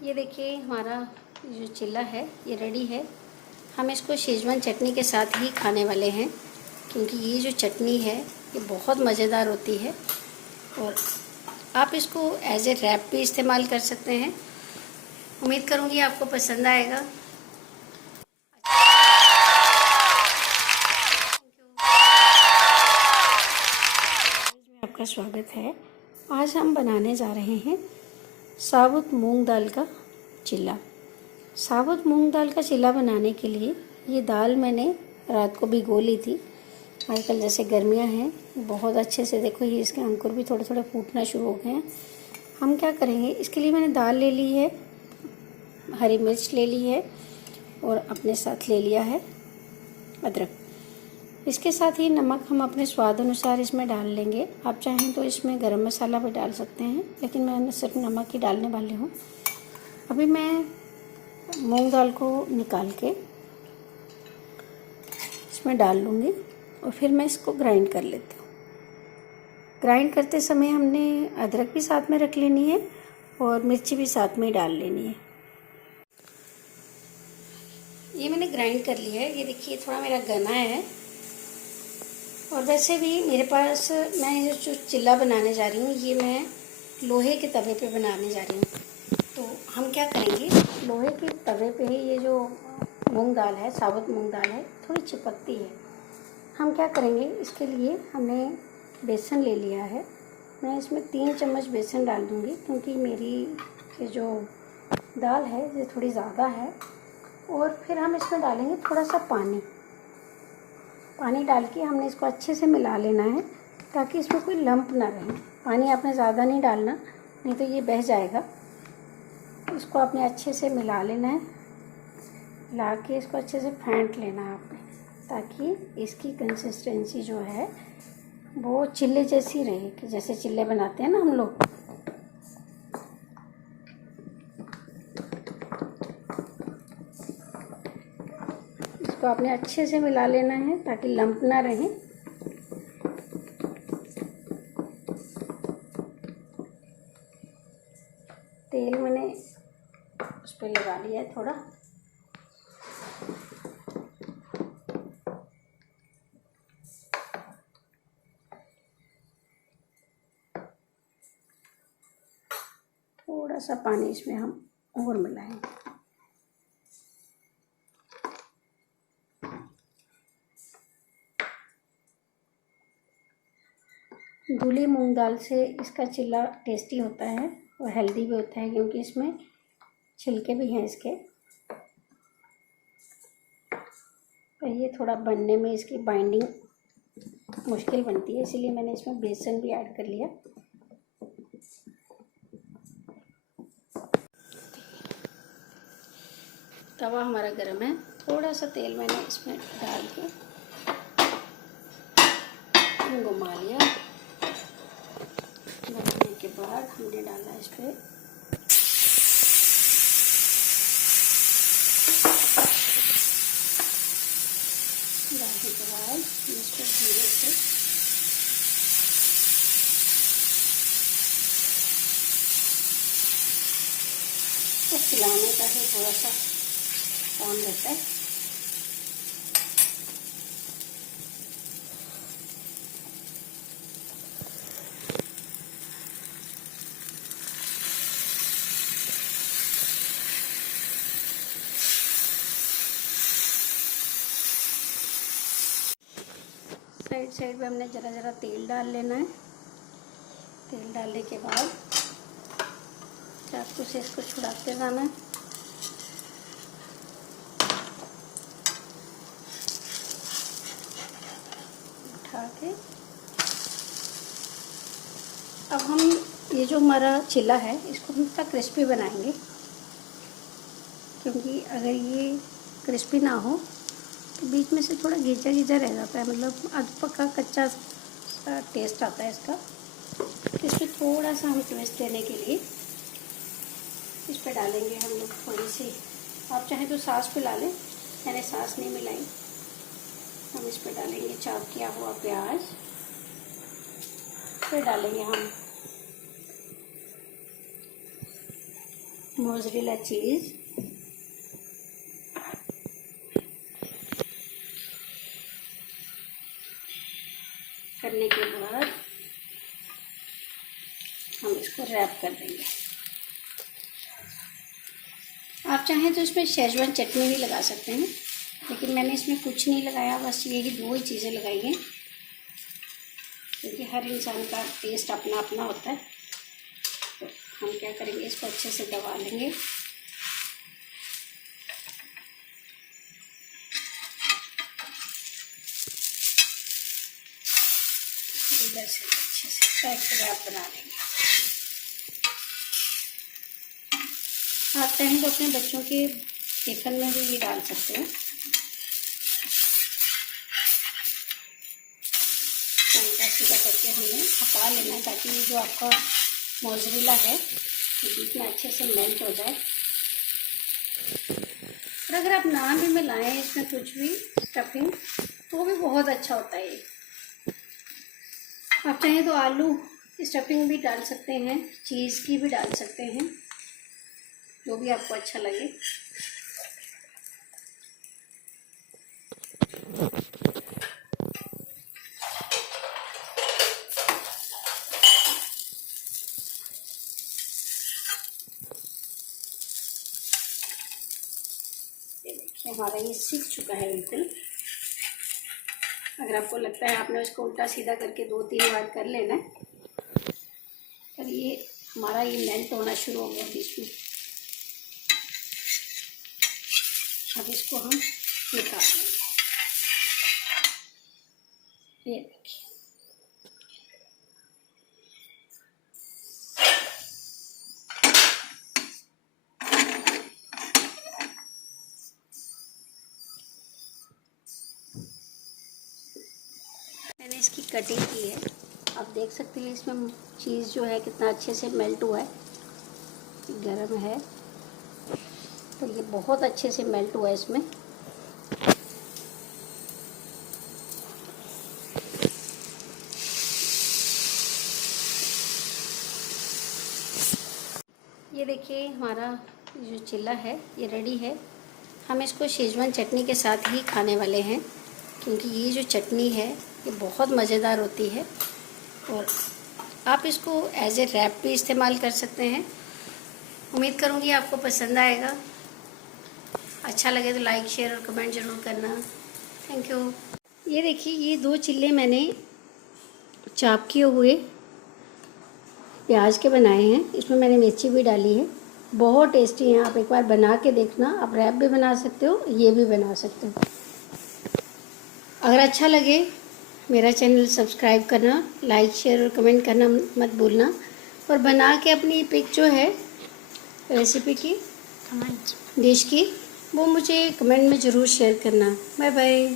ये देखिए हमारा जो चिल्ला है ये रेडी है। हम इसको शेजवान चटनी के साथ ही खाने वाले हैं, क्योंकि ये जो चटनी है ये बहुत मज़ेदार होती है। और आप इसको एज ए रैप भी इस्तेमाल कर सकते हैं। उम्मीद करूँगी आपको पसंद आएगा। आपका स्वागत है। आज हम बनाने जा रहे हैं साबुत मूंग दाल का चिल्ला। साबुत मूंग दाल का चिल्ला बनाने के लिए ये दाल मैंने रात को भिगो ली थी। आजकल जैसे गर्मियां हैं, बहुत अच्छे से देखो ये इसके अंकुर भी थोड़े थोड़े फूटना शुरू हो गए हैं। हम क्या करेंगे, इसके लिए मैंने दाल ले ली है, हरी मिर्च ले ली है और अपने साथ ले लिया है अदरक। इसके साथ ही नमक हम अपने स्वाद अनुसार इसमें डाल लेंगे। आप चाहें तो इसमें गरम मसाला भी डाल सकते हैं, लेकिन मैं सिर्फ नमक ही डालने वाली हूँ। अभी मैं मूंग दाल को निकाल के इसमें डाल लूँगी और फिर मैं इसको ग्राइंड कर लेती हूँ। ग्राइंड करते समय हमने अदरक भी साथ में रख लेनी है और मिर्ची भी साथ में डाल लेनी है। ये मैंने ग्राइंड कर लिया है। ये देखिए थोड़ा मेरा घना है। और वैसे भी मेरे पास, मैं जो चिल्ला बनाने जा रही हूँ ये मैं लोहे के तवे पे बनाने जा रही हूँ। तो हम क्या करेंगे, लोहे के तवे पे ये जो मूंग दाल है, साबुत मूंग दाल है, थोड़ी चिपकती है। हम क्या करेंगे, इसके लिए हमने बेसन ले लिया है। मैं इसमें 3 चम्मच बेसन डाल दूँगी, क्योंकि मेरी ये जो दाल है ये थोड़ी ज़्यादा है। और फिर हम इसमें डालेंगे थोड़ा सा पानी डाल के हमने इसको अच्छे से मिला लेना है, ताकि इसमें कोई लंप ना रहे। पानी आपने ज़्यादा नहीं डालना, नहीं तो ये बह जाएगा। इसको आपने अच्छे से मिला लेना है। मिला के इसको अच्छे से फेंट लेना है आपने, ताकि इसकी कंसिस्टेंसी जो है वो चिल्ले जैसी रहे, कि जैसे चिल्ले बनाते हैं ना हम लोग। इसको आपने अच्छे से मिला लेना है ताकि लंप ना रहे। तेल मैंने उस पर लगा लिया है थोड़ा। थोड़ा सा पानी इसमें हम और मिलाएंगे। धुली मूंग दाल से इसका चिल्ला टेस्टी होता है और हेल्दी भी होता है, क्योंकि इसमें छिलके भी हैं इसके। तो ये थोड़ा बनने में इसकी बाइंडिंग मुश्किल बनती है, इसीलिए मैंने इसमें बेसन भी ऐड कर लिया। तवा हमारा गर्म है। थोड़ा सा तेल मैंने इसमें डाल के घुमा लिया। घुमाने के बाद हमने डाला इस पर डालने के बाद इसको धीरे से तो खिलाने का ही थोड़ा सा काम रहता है। साइड पे हमने ज़रा तेल डाल लेना है। तेल डालने के बाद चाकू से इसको छुड़ाते जाना है। उठा के अब हम ये जो हमारा चिल्ला है इसको हम थोड़ा क्रिस्पी बनाएंगे, क्योंकि अगर ये क्रिस्पी ना हो तो बीच में से थोड़ा गीचा गीचा रह जाता है, मतलब अध पका कच्चा सा टेस्ट आता है इसका। इसमें थोड़ा सा हम ट्विस्ट देने के लिए इस पर डालेंगे हम लोग थोड़ी सी, आप चाहें तो सॉस पिला लें, मैंने सॉस नहीं मिलाई। हम इस पर डालेंगे चॉप किया हुआ प्याज, फिर डालेंगे हम मोज़रेला चीज़, करने के बाद हम इसको रैप कर देंगे। आप चाहें तो इसमें शेजवान चटनी भी लगा सकते हैं, लेकिन मैंने इसमें कुछ नहीं लगाया, बस यही 2 ही चीज़ें लगाई हैं, क्योंकि हर इंसान का टेस्ट अपना अपना होता है। तो हम क्या करेंगे, इसको अच्छे से दबा लेंगे। इधर से अच्छे से पैक रैप बना लेंगे। आप चाहें तो अपने बच्चों के टिफिन में भी ये डाल सकते हैं। तो उल्टा सीधा करके हमने पका लेना है, ताकि ये जो आपका मोज़रेला है ये बीच में अच्छे से मेल्ट हो जाए। और अगर आप ना भी मिलाएं इसमें कुछ भी स्टफिंग, तो भी बहुत अच्छा होता है ये। आप चाहें तो आलू स्टफिंग भी डाल सकते हैं, चीज़ की भी डाल सकते हैं, जो भी आपको अच्छा लगे। ये देखिए हमारा ये सीख चुका है बिल्कुल। अगर आपको लगता है आपने उसको उल्टा सीधा करके 2-3 बार कर लेना है, पर ये हमारा ये मेल्ट होना शुरू हो गया बीच में। अब इसको हम निकाल लेंगे। ये देखिए मैंने इसकी कटिंग की है। आप देख सकते हैं इसमें चीज़ जो है कितना अच्छे से मेल्ट हुआ है। गरम है तो ये बहुत अच्छे से मेल्ट हुआ है इसमें। ये देखिए हमारा जो चिल्ला है ये रेडी है। हम इसको शेजवान चटनी के साथ ही खाने वाले हैं, क्योंकि ये जो चटनी है ये बहुत मज़ेदार होती है। और आप इसको एज ए रैप भी इस्तेमाल कर सकते हैं। उम्मीद करूँगी आपको पसंद आएगा। अच्छा लगे तो लाइक, शेयर और कमेंट ज़रूर करना। Thank you. ये देखिए ये 2 चिल्ले मैंने चाप किए हुए प्याज के बनाए हैं। इसमें मैंने मिर्ची भी डाली है। बहुत टेस्टी हैं, आप एक बार बना के देखना। आप रैप भी बना सकते हो, ये भी बना सकते हो। अगर अच्छा लगे मेरा चैनल सब्सक्राइब करना, लाइक, शेयर और कमेंट करना मत भूलना। और बना के अपनी पिक जो है रेसिपी की, डिश की, वो मुझे कमेंट में ज़रूर शेयर करना। Bye bye.